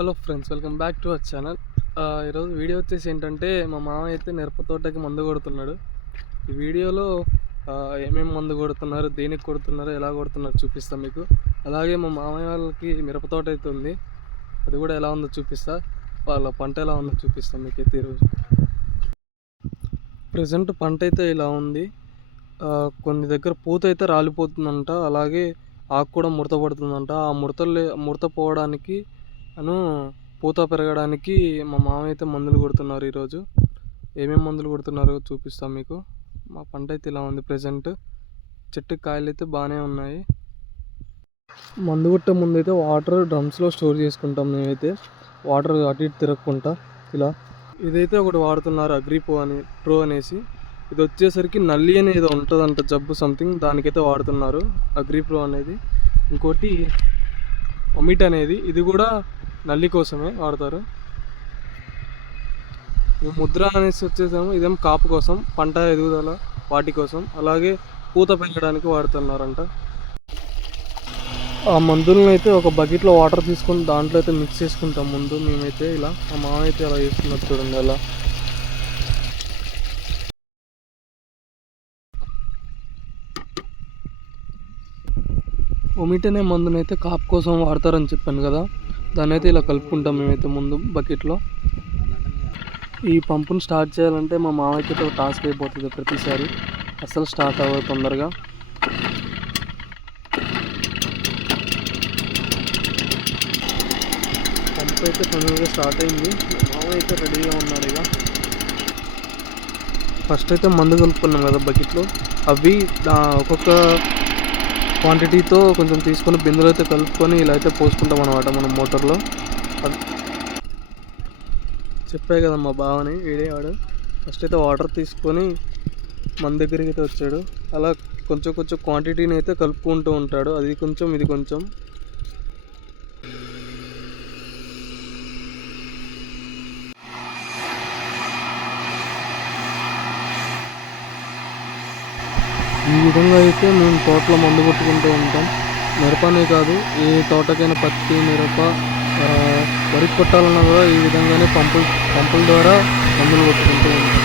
Hello friends welcome back to our channel. ఈరోజు video వచ్చేసి ఏంటంటే మా మామ అయితే మిరప తోటకి మందు కొడుతున్నాడు. ఈ వీడియోలో ఏమేమి మందు కొడుతున్నారు దేనికి కొడుతున్నారు ఎలా కొడుతున్నారు చూపిస్తాను మీకు. అలాగే మా మామయ్య వాళ్ళకి మిరప తోట అయితే ఉంది. అది కూడా ఎలా ఉందో చూపిస్తా. వాళ్ళ పంట ఎలా ఉందో చూపిస్తాం మీకు అయితే ఈరోజు ప్రజెంట్ పంట అయితే ఇలా ఉంది. కొన్ని దగ్గర పూత అయితే రాలిపోతుందంట. అలాగే ఆకు కూడా ముడత పడుతుందంట. ఆ ముడతలు ముడత పోవడానికి అను పూత పెరగడానికి మా మామ అయితే మందులు కొడుతున్నారు ఈరోజు. ఏమేమి మందులు కొడుతున్నారో చూపిస్తాం మీకు. మా పంట అయితే ఇలా ఉంది ప్రజెంట్ చెట్టు కాయలు అయితే బాగానే ఉన్నాయి. మందు కొట్టే ముందు అయితే వాటర్ డ్రమ్స్లో స్టోర్ చేసుకుంటాం మేమైతే. వాటర్ అటు ఇటు తిరగకుండా ఇలా. ఇదైతే ఒకటి వాడుతున్నారు అగ్రిపో అని ప్రో అనేసి. ఇది వచ్చేసరికి నల్లి అనేది ఏదో ఉంటుందంట జబ్బు సంథింగ్. దానికైతే వాడుతున్నారు అగ్రిప్రో అనేది. ఇంకోటి ఒమిట్ అనేది. ఇది కూడా నల్లి కోసమే వాడతారు. ముద్ర అనేసి వచ్చేసేమో ఇదేమో కాపు కోసం పంట ఎదుగుదల వాటి కోసం అలాగే పూత పెంచడానికి వాడుతున్నారంట. ఆ మందులను అయితే ఒక బకెట్లో వాటర్ తీసుకొని దాంట్లో అయితే మిక్స్ చేసుకుంటాం ముందు మేమైతే ఇలా మా మామ అయితే అలా చేసుకున్నారు చూడండి అలా. ఒమిట్ అనే మందునైతే కాపు కోసం వాడతారని చెప్పాను కదా. దాన్ని అయితే ఇలా కలుపుకుంటాం మేమైతే ముందు బకెట్లో. ఈ పంపును స్టార్ట్ చేయాలంటే మా మామయ్యకి అయితే ఒక టాస్క్ అయిపోతుంది ప్రతిసారి. అసలు స్టార్ట్ అవ్వదు తొందరగా. పంప్ అయితే తొందరగా స్టార్ట్ అయింది. మామయ్య అయితే రెడీగా ఉన్నాడు ఇక. ఫస్ట్ అయితే మందు కలుపుకున్నాం కదా బకెట్లో. అవి ఒక్కొక్క క్వాంటిటీతో కొంచెం తీసుకొని బిందులో అయితే కలుపుకొని ఇలా అయితే పోసుకుంటాం అనమాట మనం మోటార్లో. అది కదా మా బావని వీడేవాడు ఫస్ట్ అయితే వాటర్ తీసుకొని మన దగ్గరికి అయితే వచ్చాడు. అలా కొంచెం కొంచెం క్వాంటిటీని అయితే కలుపుకుంటూ ఉంటాడు. అది కొంచెం ఇది కొంచెం. ఈ విధంగా అయితే మేము తోటలో మందు కొట్టుకుంటూ ఉంటాం. మిరపనే కాదు ఏ తోటకైనా పత్తి మిరప వరి వరికి కొట్టాలన్నా కూడా ఈ విధంగానే పంపులు పంపుల ద్వారా మందులు కొట్టుకుంటూ ఉంటాం.